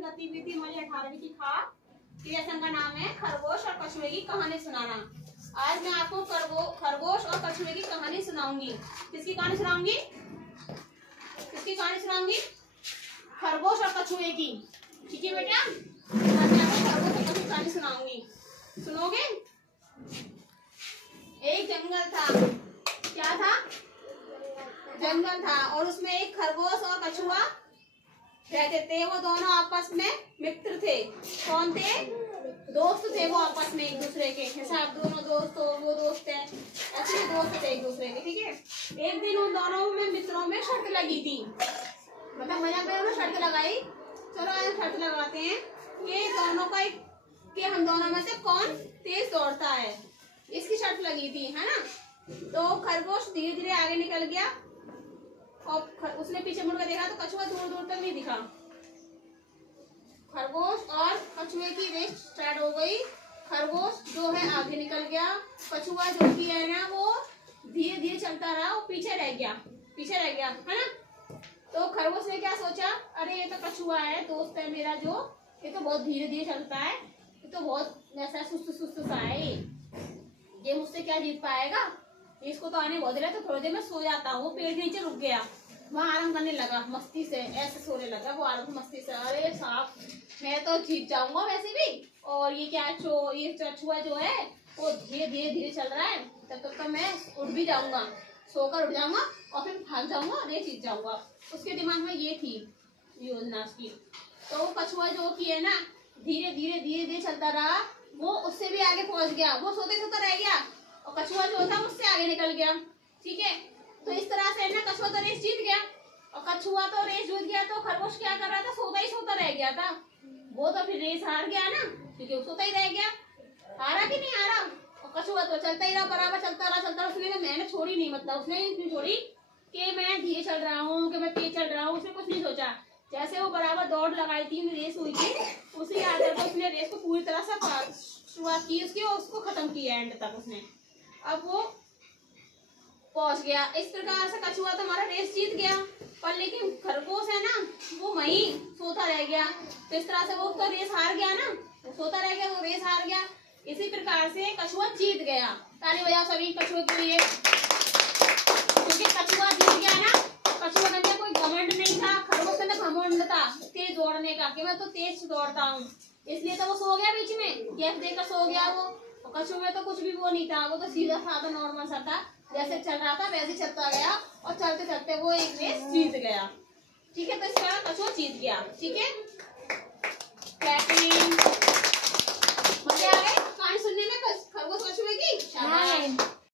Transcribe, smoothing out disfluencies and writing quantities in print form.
क्रियाशन गतिविधि मजे 18वीं की खा। क्रियाशन का नाम है खरगोश और कछुए की कहानी सुनाना। आज मैं आपको खरगोश और कछुए की कहानी सुनाऊंगी। किसकी कहानी सुनाऊंगी? किसकी कहानी सुनाऊंगी? खरगोश और कछुए की। ठीक है बेटा, आज मैं आपको खरगोश और कछुए की कहानी सुनाऊंगी। सुनोगे? एक जंगल था। क्या था? जंगल था और उसमें एक खरगोश और कछुआ रहते थे। वो दोनों आपस में मित्र थे। कौन थे? दोस्त थे वो आपस में एक दूसरे के। जैसे आप दोनों दोस्त हो, वो दोस्त है, ऐसे दोस्त थे एक दूसरे के। ठीक है। एक दिन उन दोनों में मित्रों में शर्त लगी थी, मतलब मजाक में उन्होंने शर्त लगाई। चलो आज शर्त लगाते हैं कि दोनों का कि हम दोनों में से कौन तेज दौड़ता है। इसकी शर्त लगी थी, है ना। तो खरगोश धीरे धीरे आगे निकल गया और उसने पीछे मुड़कर देखा तो कछुआ दूर दूर तक नहीं दिखा। खरगोश और कछुए की रेस स्टार्ट हो गई। खरगोश जो है आगे निकल गया, कछुआ जो कि है ना वो धीरे धीरे चलता रहा, वो पीछे रह गया है ना। तो खरगोश ने क्या सोचा, अरे ये तो कछुआ है, दोस्त है मेरा, जो ये तो बहुत धीरे धीरे चलता है, ये तो बहुत ऐसा सुस्त सुस्त सा है, ये मुझसे क्या जीत पाएगा, इसको तो आने बहुत देर है, तो थोड़ी देर में सो जाता हूँ। पेड़ के नीचे रुक गया, वहाँ आराम करने लगा, मस्ती से ऐसे सोने लगा वो आराम मस्ती से। अरे साहब, मैं तो जीत जाऊंगा वैसे भी, और ये क्या ये कछुआ जो है वो धीरे धीरे चल रहा है, तब तक तो मैं उठ भी जाऊंगा, सोकर उठ जाऊंगा और फिर भाग जाऊंगा और ये जीत जाऊंगा। उसके दिमाग में ये थी योजना उसकी। तो वो कछुआ जो कि है ना धीरे धीरे चलता रहा, वो उससे भी आगे पहुंच गया, वो सोते सोते रह गया और कछुआ जो था उससे आगे निकल गया। ठीक है, तो इस तरह से ना कछुआ तो रेस जीत गया और कछुआ तो रेस जीत गया, तो खरगोश क्या कर रहा था, सोता ही सोता रह गया था। वो तो फिर रेस हार गया ना, क्योंकि वो सोता ही रह गया। हारा कि नहीं हारा? और कछुआ तो चलता ही रहा, बराबर चलता रहा। उसने मैंने छोड़ी नहीं, मतलब उसने नहीं छोड़ी कि मैं धीरे चल रहा हूँ, कि मैं तेज चल रहा हूँ, उसने कुछ नहीं सोचा। जैसे वो बराबर दौड़ लगाई थी, रेस हुई थी, उसी आधार पर उसने रेस को पूरी तरह से शुरुआत की उसकी और उसको खत्म किया एंड तक उसने। अब वो पहुंच गया। इस प्रकार से कछुआ तो हमारा रेस जीत गया, पर लेकिन खरगोश है ना वो वहीं सोता रह गया। तो इस तरह से वो तो रेस हार गया ना, वो सोता रह गया, वो रेस हार गया। इसी प्रकार से कछुआ जीत गया। ताली बजाओ सभी कछुए के लिए, क्योंकि कछुआ जीत गया ना। कछुआ के अंदर कोई घमंड नहीं था, खरगोश के अंदर घमंड था तेज दौड़ने का, कि मैं तो तेज दौड़ता हूँ, इसलिए तो वो सो गया बीच में, गैप देकर सो गया वो। और कछुए में तो कुछ भी वो नहीं था, वो तो सीधा साधा नॉर्मल सा था, जैसे चल रहा था वैसे चलता गया और चलते चलते वो एक रेस जीत गया। ठीक है, तो इस कारण कछुआ जीत गया। ठीक है।